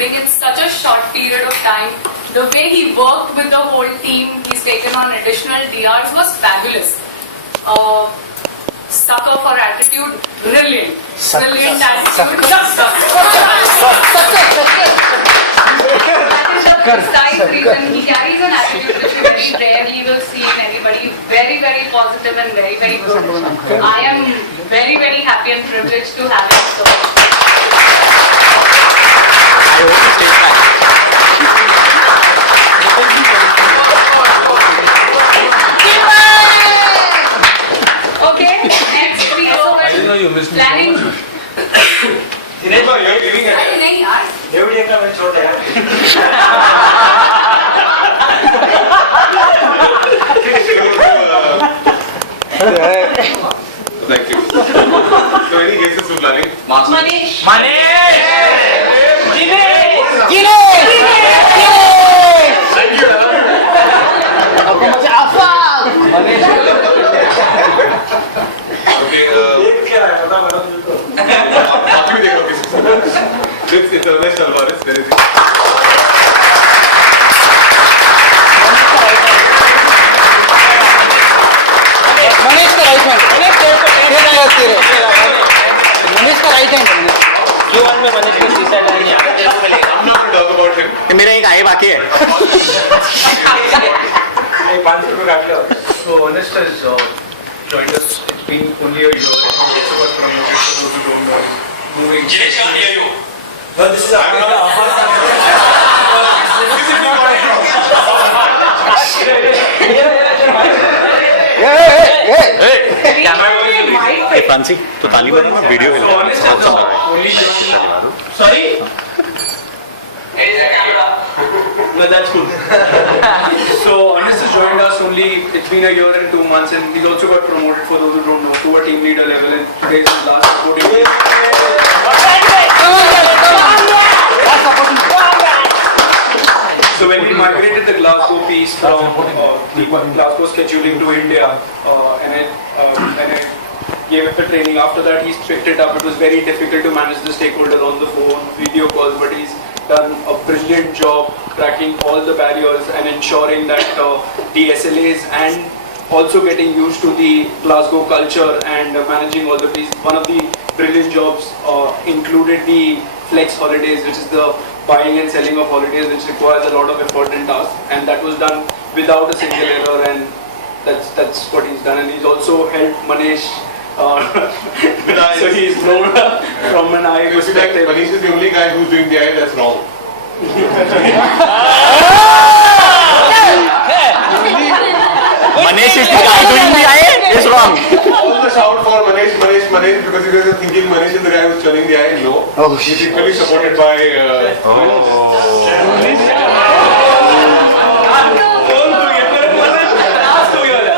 bring in such a short period of time. The way he worked with the whole team, he's taken on additional DRs, was fabulous. Sucker for attitude, brilliant. Brilliant attitude. That is the precise reason. He carries an attitude which you very rarely will see in anybody. Very, very positive and very, very good. I am very, very happy and privileged to have him. So. Okay, next we go with planning. Dinesh भाई यही giving है अरे नहीं यार ये video का मैं छोड़ दिया Thank you. So any guesses for planning? Manish Thank you. Okay. क्या है पता मेरा तो आप भी देखो किसी This is Ramesh Alvarez. There is. Manish का राइट हैंड मनीष का राइट हैंड Q1 में मनीष का सीसा time I'm not going to talk about him. मेरा एक आए बाकी है एक 500 रुपए काट लो So Honest has joined us. It's been only a year and he also got promoted for those who don't know. Moving. Jinesh, can't hear you. No, this is our फ्रांसी तो ताली बजा ना video hill Sorry? No, that's cool. So Honest has joined us only, it's been a year and 2 months and he's also got promoted for those who don't know to a team leader level and today is his last supporting day. So when we migrated the Glasgow piece from the Glasgow scheduling to India and I gave up the training, after that he's picked it up. It was very difficult to manage the stakeholders on the phone, video calls, but he's done a brilliant job cracking all the barriers and ensuring that the SLAs and also getting used to the Glasgow culture and managing all the pieces. One of the brilliant jobs included the flex holidays, which is the buying and selling of holidays, which requires a lot of effort and task, and that was done without a single error, and that's what he's done. And he's also helped Manish. So he's known from an eye perspective. Manish is the only guy who's doing the eye that's wrong. Manish is the guy doing the eye is wrong. All the shout for Manish because you guys are thinking Manish is the guy who's turning the eye. No. Oh, he's equally supported by.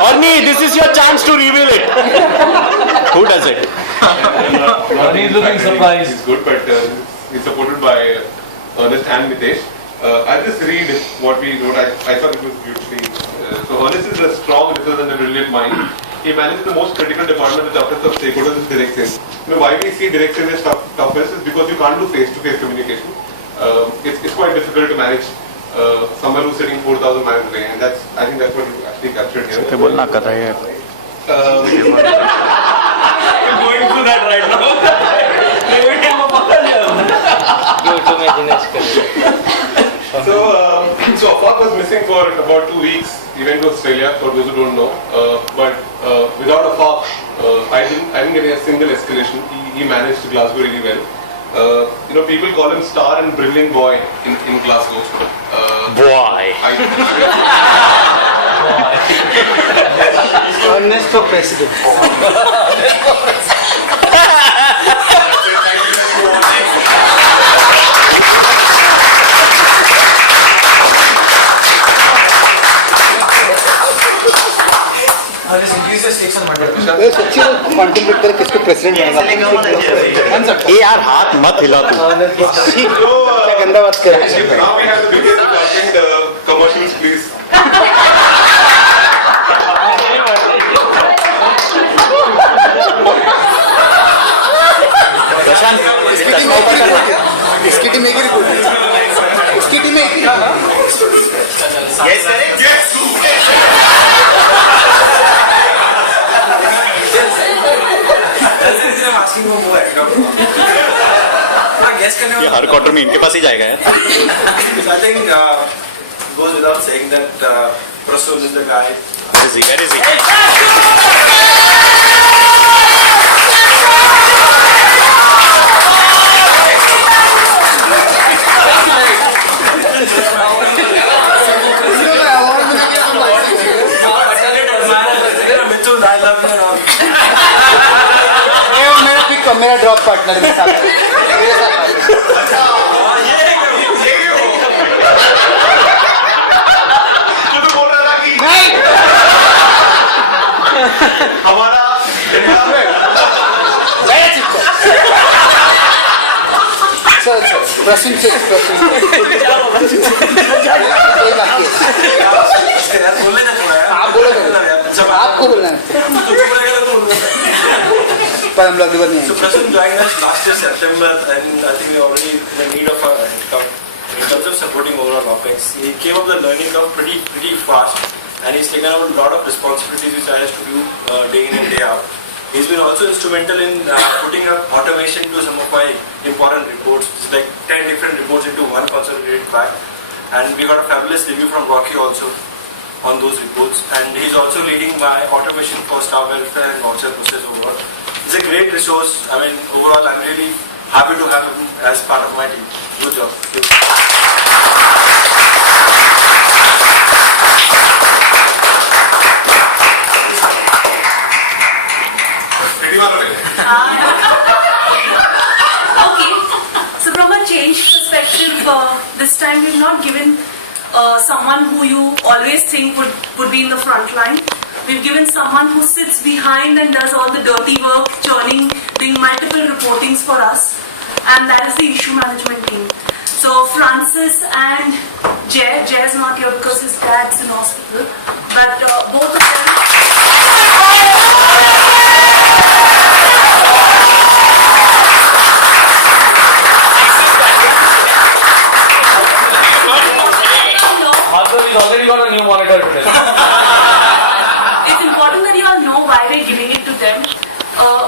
Orni, this is your chance to reveal it. Who does it? He's looking surprised. He's good, but he's supported by Ernest and Mitesh. I'll just read what we wrote. I thought it was beautifully. So Ernest is a strong researcher and a brilliant mind. He manages the most critical department, the toughest of stakeholders is direct sales. You know, why we see direct sales as toughest is because you can't do face-to-face communication. It's quite difficult to manage someone who's sitting 4,000 miles away, and I think that's what you actually captured here. क्या बोलना कर रहे हैं? I'm going through that right now. So Afaq was missing for about 2 weeks. He went to Australia, for those who don't know. But without Afaq, I didn't get a single escalation. He managed Glasgow really well. You know, people call him star and brilliant boy in Glasgow. Boy. Honest for president. सच्ची content करे किसको president बनाना ये यार हाथ मत हिला तू क्या गंदा बात कर रहे Now we have the biggest important commercials, please. प्रशांत इसकी टीम एक ही रिपोर्ट Yes, correct? Yes. ये हर क्वार्टर में इनके पास ही जाएगा यार. I think goes without saying that Prasoon is the guy. Where is he? Where is he? I love you all. मेरा drop partner मेरे साथ मेरे साथ नहीं हमारा प्रश्न से आप बोलो आपको बोलना है पर हम लोग नहीं. So Prasoon joined us last year September, and I think we are already in the need of a headcount in terms of supporting overall OPEX. He came up the learning curve pretty fast, and he's taken out a lot of responsibilities which I has to do day in and day out. He's been also instrumental in putting up automation to some of my important reports. It's like 10 different reports into one consolidated pack, and we got a fabulous review from Rocky also on those reports. And he's also leading my automation for staff welfare and voucher process overall. He's a great resource. I mean, overall, I'm really happy to have him as part of my team. Good job. Okay, so from a change perspective, this time we've not given someone who you always think would be in the front line. We've given someone who sits behind and does all the dirty work, churning, doing multiple reportings for us, and that is the issue management team. So Francis and Jay's not here because his dad's in hospital, but both of them. He's already got a new monitor today. It's important that you all know why we're giving it to them.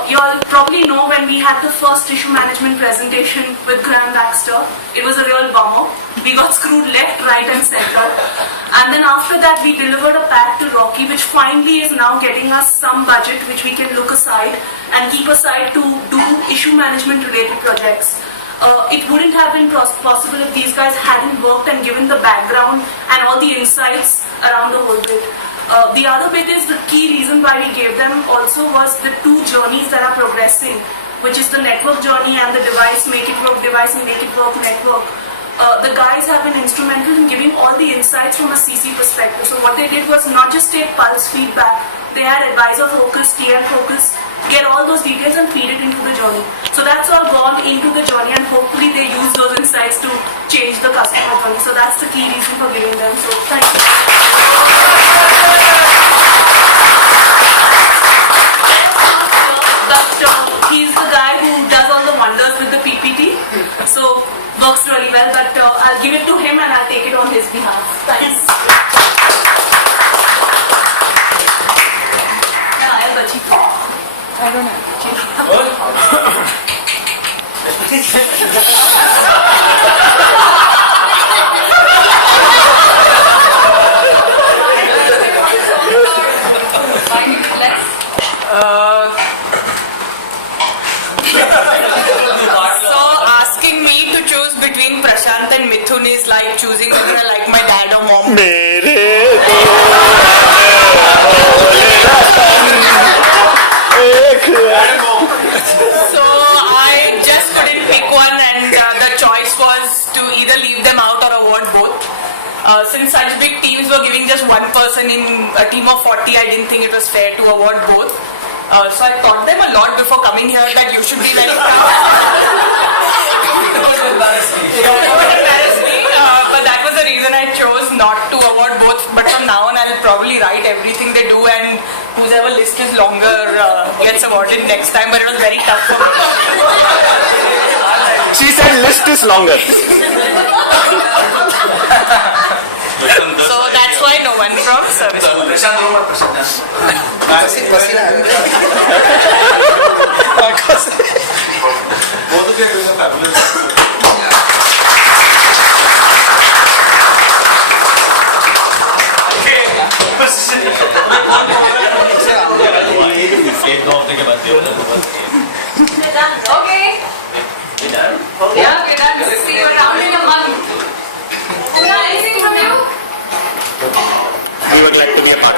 You all probably know when we had the first issue management presentation with Graham Baxter, it was a real bummer. We got screwed left, right and center. And then after that we delivered a pack to Rocky, which finally is now getting us some budget which we can look aside and keep aside to do issue management related projects. It wouldn't have been possible if these guys hadn't worked and given the background and all the insights around the whole bit. The other bit is the key reason why we gave them also was the two journeys that are progressing, which is the network journey and the device make it work, device and make it work network. The guys have been instrumental in giving all the insights from a CC perspective. So what they did was not just take pulse feedback, they had advisor focus, TM focus, get all those details and feed it into the journey. So that's all gone into the journey, and hopefully they use those insights to change the customer journey. So that's the key reason for giving them. So thank you. But he's the guy who does all the wonders with the PPT. So works really well, but I'll give it to him and I'll take it on his behalf. Thanks. I don't know. So asking me to choose between Prashant and Mithun is like choosing whether I like my dad or mom. So I just couldn't pick one, and the choice was to either leave them out or award both. Since such big teams were giving just one person in a team of 40, I didn't think it was fair to award both. So I taught them a lot before coming here that you should be very proud. It would embarrass me, but that was the reason I chose not to award both. But from now on, I'll probably write everything they do, and whoever list is longer gets awarded next time. But it was very tough for me. She said list is longer. So that's why no one from service. प्रशांत रोमर प्रशांत पसीना Both of you are doing a fabulous job. Okay. Yeah, we're done. See you around in a month. Anything from you? We would like to be a part.